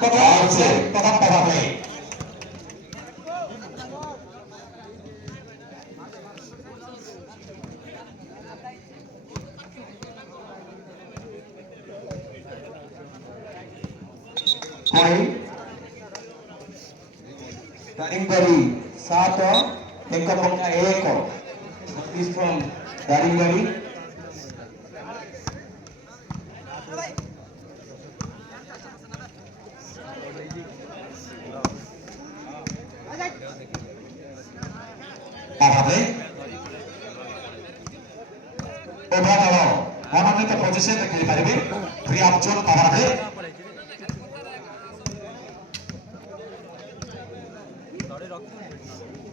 প্রথম power play Daringbadi 7 1 from Daringbadi मनोनीत position खेली पारे free of zone power play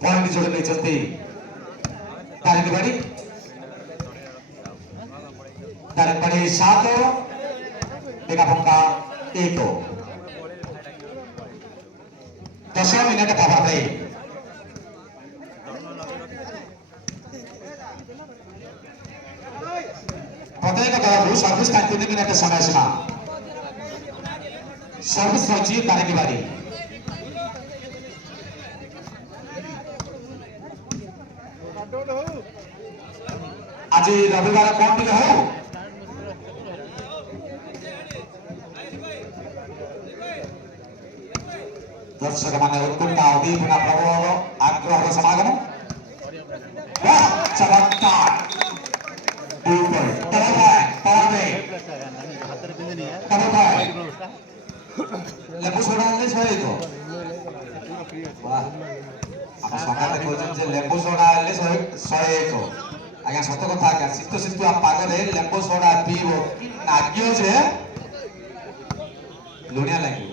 point जोड़े नहीं चलती दारिंगबाड़ी 7 1 10 मिनट पावर प्ले प्रत्येक दल सर्विस टाइम 3 मिनट समय सीमा सर्विस रही दारिंगबाड़ी आज रविवार कौन टी हो दर्शक मान उत्कंठा उद्दीपना प्रबल आग्रह समागम चमत्कार लेबू सोडा लेबू सोडा आज्ञा सत कथा आज्ञा शीत शीतुआ पागरे लेबू सोडा पीब नागियो जे लुणिया लगे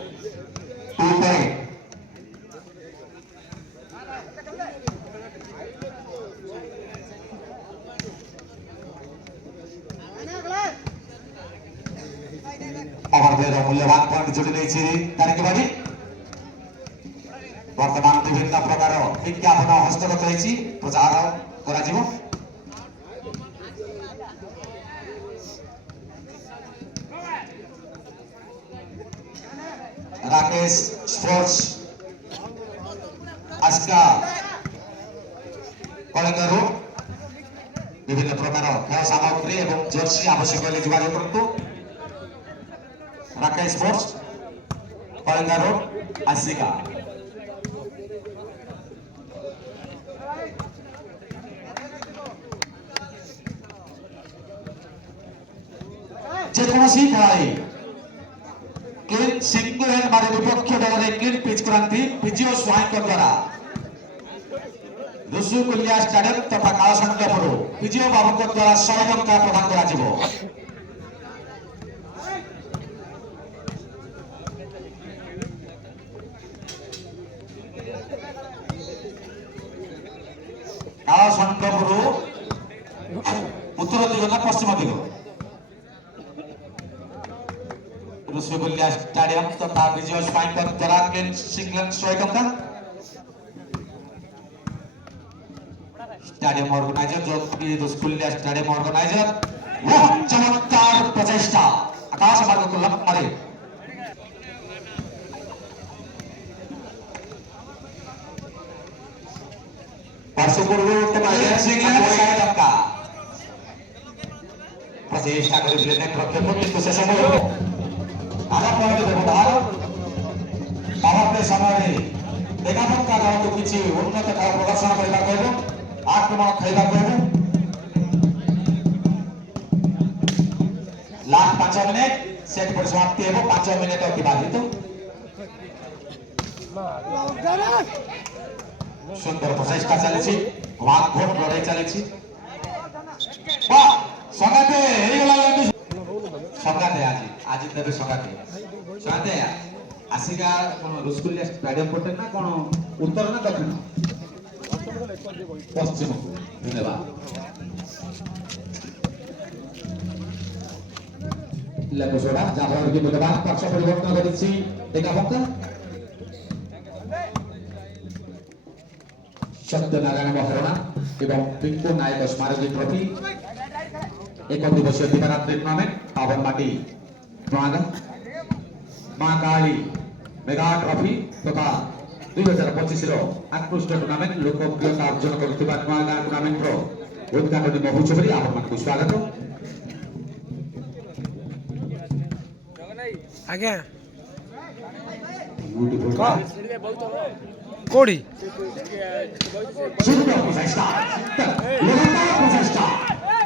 मूल्यवान पॉइंट जोड़ी नहीं दारिंगबाड़ी वर्तमान विभिन्न प्रकार विज्ञापन हस्तगत होती प्रचार कर राकेश स्पोर्ट्स आस्का कलिंग रोड विभिन्न प्रकार खेल सामग्री और जर्सी आवश्यक जोगाजोग करूँ राकेश स्पोर्ट्स कलिंग रोड आसिका जेकोसी खेलाड़ी क्लीन सिंगल हैंड मारे विपक्ष दल में क्लीन पिच क्रांति पिजिओ स्वाइन द्वारा रसुकुलिया स्टेडियम तथा कालसंगपुर पिजिओ बाबू द्वारा 100 टंका प्रदान करा जिवो कालसंगपुर उत्तर दिग ना पश्चिम दिग रसगुल्ला स्टेडियम तथा विजय स्वाइन द्वारा क्लीन सिंगल 100 टंका स्टेडियम ऑर्गेनाइजर जो कि रसगुल्ला स्टेडियम ऑर्गेनाइजर वह चमत्कार प्रचेष्टा आकाश मार्ग को लंब मारे परसुपूर्व सिंगल 100 टंका प्रचेष्टा कर प्रक्षेपण किंतु शेष आधा पॉइंट व्यवहार पावर प्ले समय एकापक्का दल को किसी उन्नत खेल प्रदर्शन करने कहब आक्रमण खेलवा कहब लास्ट 5 मिनिट सेट परिसमाप्ति हो 5 मिनिट अतिबाधित सुंदर प्रचेष्टा चली घोट लड़ाई चली संगाते संगाते आज देवे संगाते संगाते आसिका कौन रसगुल्ला स्टेडियम पटे ना कौन उत्तर ना दक्षिण पश्चिम धन्यवाद लेबुसोडा जहाँ कि मूल्यवान पक्ष परिवर्तन करिछि एकापक्का सत्यनारायण महरणा एवं पिंकु नायक स्मारकी ट्रॉफी एक दिवसीय दिवारात्रि टूर्नामेंट पावन माटी माँ काली মেগা ট্রফি তথা 2025 ଆକୃଷ୍ଟ ଟୁର୍ଣ୍ଣାମେଣ୍ଟ ଲୋକପ୍ରିୟତା ଅର୍ଜନ କରୁଥିବା ନୂଆଗାଁ ଟୁର୍ଣ୍ଣାମେଣ୍ଟର ଉଦ୍ଘାଟନୀ ମହୋତ୍ସବରେ ଆପଣମାନଙ୍କୁ ସ୍ୱାଗତ। ଆଜ୍ଞା Beautiful କହ match. କୋଉଠି ସୁନ୍ଦର ପ୍ରଚେଷ୍ଟା, ଲଗାତାର ପ୍ରଚେଷ୍ଟା,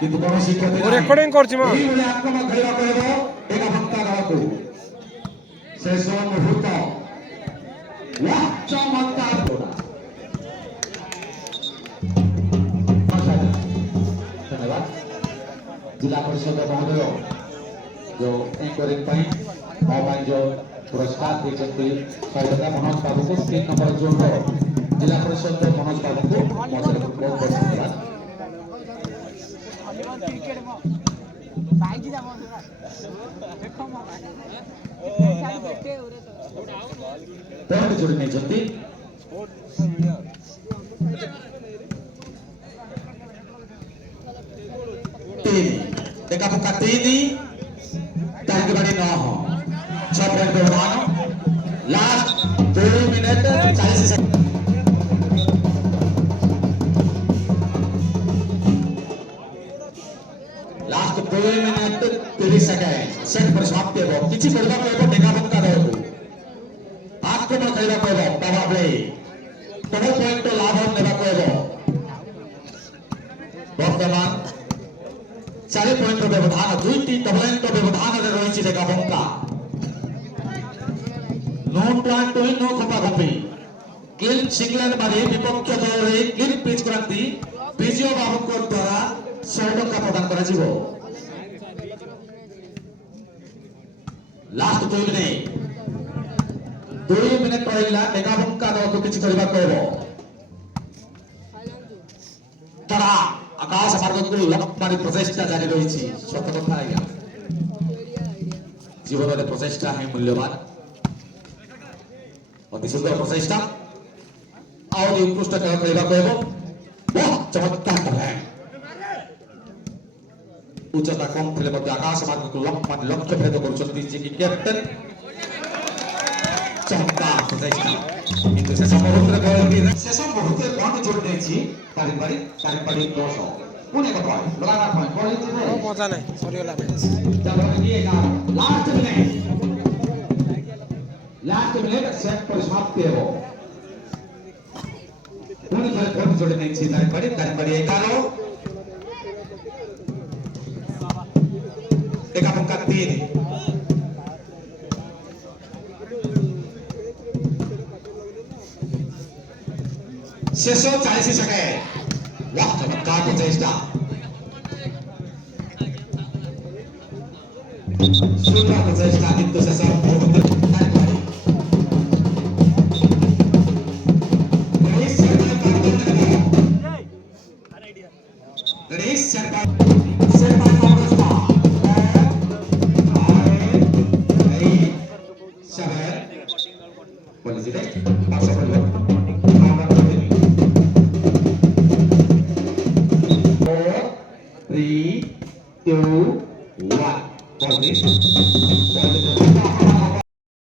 କିନ୍ତୁ କୌଣସି କ୍ଷତି ମୁଁ ନାହିଁ। ରେକର୍ଡିଂ କରୁଛି ମା। ଏଇଭଳି ଆକ୍ରମଣ ଖେଳିବାକୁ ହେବ ଏକାଭକ୍ତା ଦଳକୁ। ଶେଷ ମୁହୂର୍ତ୍ତ ଚମତ୍କାର ଗୋଟା। ଧନ୍ୟବାଦ जिला परिषद महोदय जो एंकरिंग ପାଇଁ ମୋ ପାଇଁ जो पुरस्कार ଦେଇଛନ୍ତି ସହଯୋଗା मनोज बाबू को 3 नंबर जोन जिला परिषद मनोज बाबू को ମୋ ତରଫରୁ ବହୁତ ବହୁତ ଧନ୍ୟବାଦ। ପଏଣ୍ଟ ଯୋଡ଼ି ନେଇଛନ୍ତି देखा पक्का 3 तारीख बड़ी 9 6 पॉइंट व्यवधान last 2 minute 40 second last 2 minute 30 second set पर समाप्ति हो किछि करबा को देखा पक्का दळକୁ आक्रमण करबा को पावर प्ले डबल पॉइंट लाभ नेबा को वर्तमान 4 पॉइंट व्यवधान 2टी डबल व्यवधान रही देखा बंका नो प्लान टू नो खपा खपी क्लीन सिंगल मारी विपक्ष दल रे क्लीन पिच करंती विजय बाबू को द्वारा 100 टका प्रदान करा जिवो लास्ट 2 मिनिट रहिला देखा बंका दल को किछ करबा कहबो तड़ा आकाश मार्ग को लंबारी प्रचेष्टा जारी रही सत कथा आज्ञा जीवन में प्रचेष्टा है मूल्यवान अति सुंदर प्रचेष्टा और उत्कृष्ट खेल खेलवा कहब बहुत चमत्कार है उच्चता कम थे आकाश मार्ग को लक्ष्य भेद कर कैप्टेन चमत्कार प्रचेष्टा किंतु शेष मुहूर्त पॉइंट जोड़ पारिपारिक 10 पुणे का पॉइंट लगातार पॉइंट बॉल ମଜା ନାହିଁ ସରିଗଲା ମ୍ୟାଚ୍। लास्ट मिनट सेट पर समाप्ति हो पुणे थरे पॉइंट जोड़े नहीं छी तारिपारी 11 देखा पंका 3 शेष 40 सेकंड वाह चमत्कार प्रचेष्टा सुंदर प्रचेष्टा किंतु शेष गणेश